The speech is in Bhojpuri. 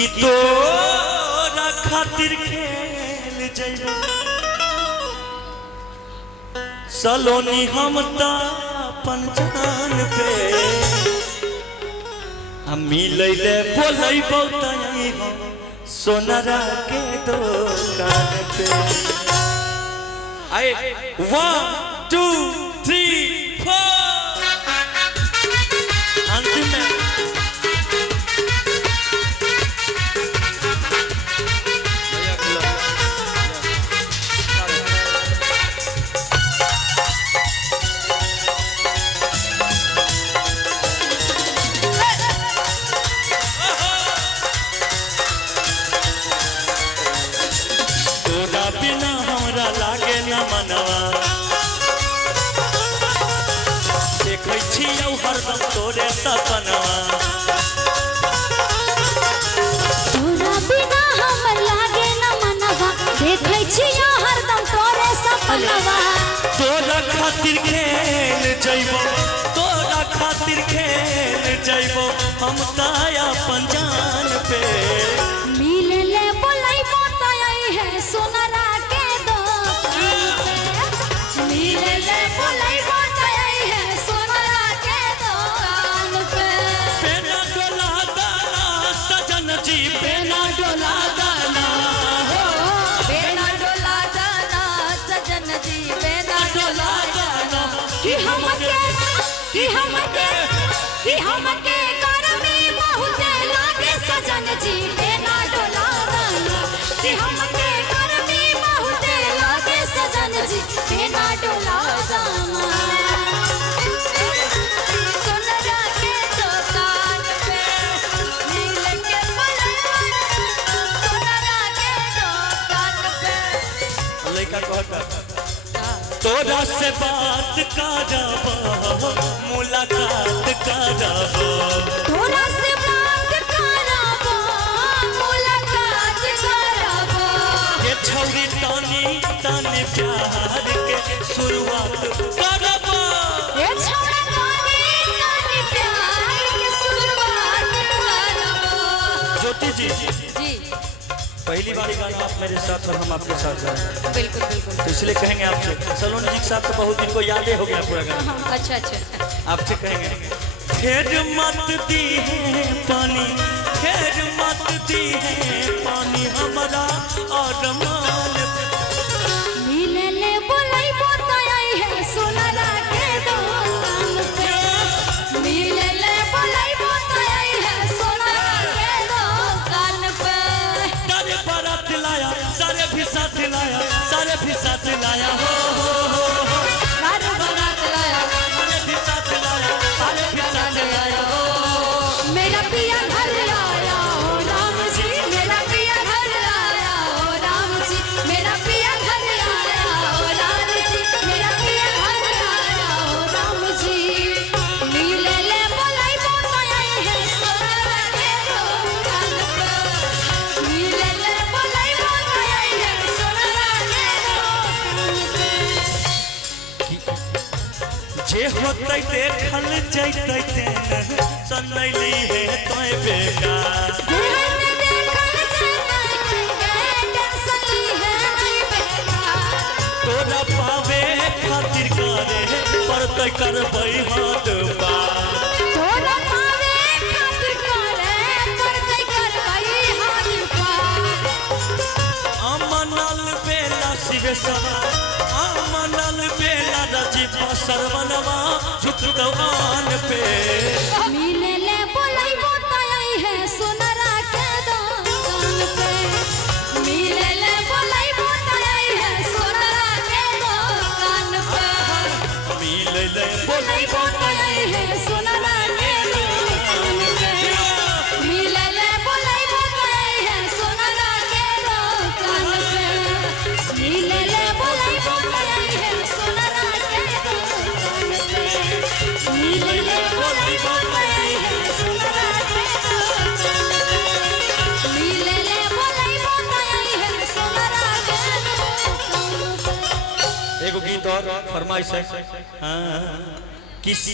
कि तोरा खातिर खेल जइबो सलोनी हम त अपन जान पे हम मिलैले बोलैबो तई हम सोनारा के दुकान पे। आए 1 2 3 4 अंतिम में लागे न मनवा देखै छियौ हरदम तोरे सपनवा तोरा बिना हमर लागे न मनवा देखै छियौ हरदम तोरे सपनवा। तोरा खातिर खेल जइबो तोरा खातिर खेल जइबो हम त अपन जान पे मिलले बोलैबो तई है सोनारा के कि हमके करमी बहुत लागे सजन जी बेना डोला दाना कि हमके करमी बहुत लागे सजन जी बेना डोला दाना। सोनारा के दुकान पे मिल के सोनारा के दुकान पे लइका कहता तोरा से बात करबो मुलाकात करबो तोरा से बात करबो मुलाकात करबो ये छौरी तानी तानी प्यार के शुरुआत करबो ये छौरा तानी तानी प्यार के शुरुआत करबो। ज्योति जी पहली बार गाना आप मेरे साथ और हम आपके साथ गाए। बिल्कुल बिल्कुल तो इसलिए कहेंगे आपसे सलोनी जी के साथ तो बहुत दिन को यादें हो गया पूरा गाना। अच्छा अच्छा आपसे कहेंगे फेर मत दी है पानी फेर मत दी है पानी हमारा अरमान मिलले बोलैबो तई है सोनारा के दुकान पे मिलले बोलैबो तई है सोनारा के दुकान पे। सारे बारात लाया सारे भी साथ लाया सारे भी साथ लाया हो सारे बारात लाया सारे भी साथ लाया सारे भी साथ लाया हो मेरा पिया घर आया हो राम जी मेरा पिया घर आया हो राम जी मेरा पिया घर आया हो राम जी मेरा पिया घर आया हो राम जी। मिलले बोलैबो तई है सोनारा के दुकान पे मिलले बोलैबो तई है सोनारा के दुकान पे। जे होतै देखल जैतै तेन सनैली है तोय बेकार देखल जैतै टेंशन ली है नहीं बेकार तोरा पावे खातिर करे पड़तै करबै हाथ पार तोरा पावे खातिर करे पड़तै करबै हाथ पार। अमनल बेला शिवेशवा अमनल बेला रजीव सरवनवा झुकवान पे मिलले बोलैबो तई है सोनारा के दुकान पे मिलले बोलैबो तई है सोनारा के दुकान पे मिलले बोलैबो तई है सोनारा के दुकान पे मिलले बोलैबो तई है सोनारा के दुकान पे मिलले बोलैबो तई है सोनारा के दुकान पे मिलले बोलैबो तई है सोनारा के दुकान पे मिलले बोलैबो तई है सोनारा के दुकान पे। एगो गीत और फरमाइश है हाँ किसी